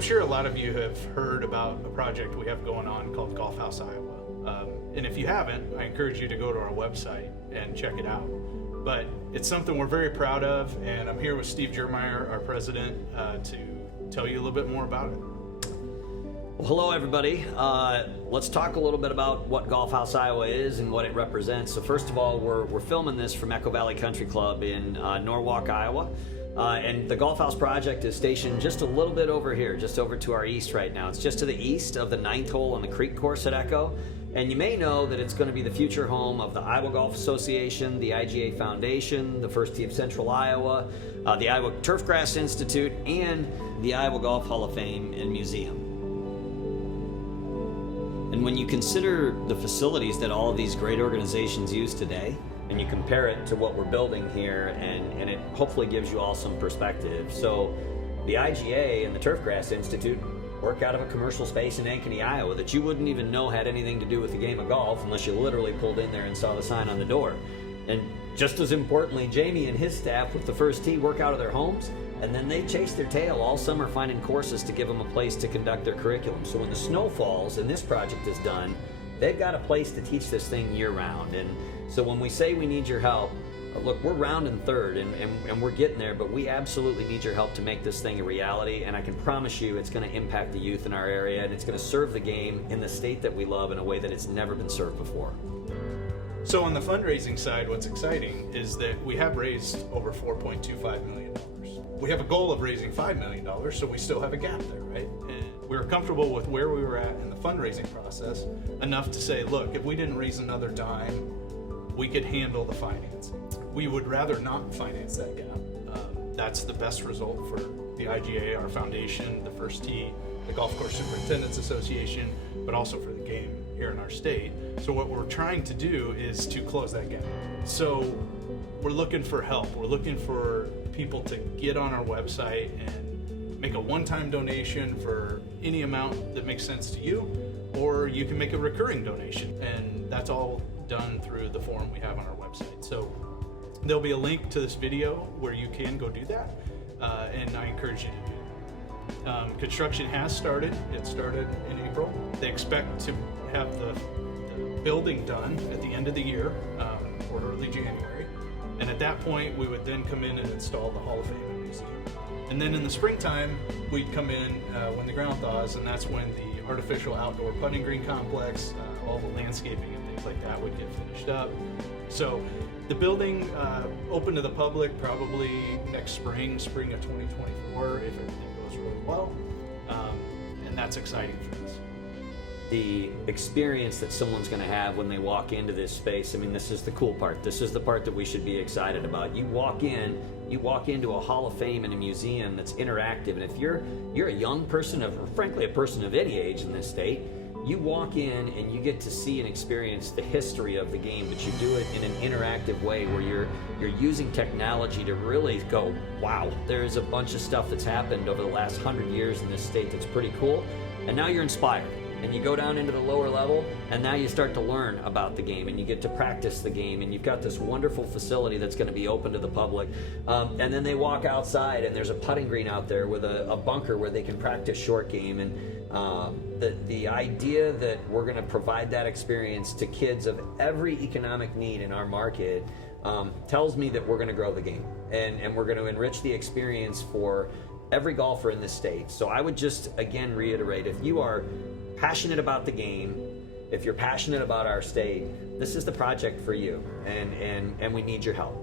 I'm sure a lot of you have heard about a project we have going on called Golf House Iowa. And if you haven't, I encourage you to go to our website and check it out. But it's something we're very proud of, and I'm here with Steve Jermeyer, our president, to tell you a little bit more about it. Well, hello, everybody. Let's talk a little bit about what Golf House Iowa is and what it represents. So first of all, we're filming this from Echo Valley Country Club in Norwalk, Iowa. And the Golf House project is stationed just a little bit over here, just over to our east right now. It's just to the east of the 9th hole on the creek course at Echo. And you may know that it's going to be the future home of the Iowa Golf Association, the IGA Foundation, the First Tee of Central Iowa, the Iowa Turfgrass Institute, and the Iowa Golf Hall of Fame and Museum. And when you consider the facilities that all of these great organizations use today, and you compare it to what we're building here, and it hopefully gives you all some perspective. So the IGA and the Turfgrass Institute work out of a commercial space in Ankeny, Iowa that you wouldn't even know had anything to do with the game of golf unless you literally pulled in there and saw the sign on the door. And just as importantly, Jamie and his staff with the First Tee work out of their homes, and then they chase their tail all summer finding courses to give them a place to conduct their curriculum. So when the snow falls and this project is done, they've got a place to teach this thing year-round. And so when we say we need your help, look, we're rounding third and we're getting there, but we absolutely need your help to make this thing a reality. And I can promise you it's going to impact the youth in our area, and it's going to serve the game in the state that we love in a way that it's never been served before. So on the fundraising side, what's exciting is that we have raised over $4.25 million. We have a goal of raising $5 million, so we still have a gap there, right? And we were comfortable with where we were at in the fundraising process enough to say, look, if we didn't raise another dime, we could handle the financing. We would rather not finance that gap. That's the best result for the IGA, our foundation, the First Tee, the Golf Course Superintendents Association, but also for the game here in our state. So what we're trying to do is to close that gap. So we're looking for help. We're looking for people to get on our website and make a one-time donation for any amount that makes sense to you, or you can make a recurring donation, and that's all done through the form we have on our website. So there'll be a link to this video where you can go do that, and I encourage you to do it. Construction has started. It started in April. They expect to have the building done at the end of the year, or early January. And at that point, we would then come in and install the Hall of Fame and Museum. And then in the springtime, we'd come in when the ground thaws, and that's when the artificial outdoor putting green complex, all the landscaping and things like that would get finished up. So the building open to the public probably next spring of 2024, if everything goes really well. And that's exciting for us. The experience that someone's going to have when they walk into this space, I mean, this is the cool part. This is the part that we should be excited about. You walk into a Hall of Fame and a museum that's interactive, and if you're a young person, or frankly a person of any age in this state, you walk in and you get to see and experience the history of the game, but you do it in an interactive way where you're using technology to really go, wow, there's a bunch of stuff that's happened over the last 100 years in this state that's pretty cool, and now you're inspired. And you go down into the lower level, and now you start to learn about the game, and you get to practice the game, and you've got this wonderful facility that's going to be open to the public. And then they walk outside, and there's a putting green out there with a bunker where they can practice short game. And the idea that we're going to provide that experience to kids of every economic need in our market tells me that we're going to grow the game, and we're going to enrich the experience for every golfer in this state. So I would just, again, reiterate, if you are passionate about the game, if you're passionate about our state, this is the project for you, and we need your help.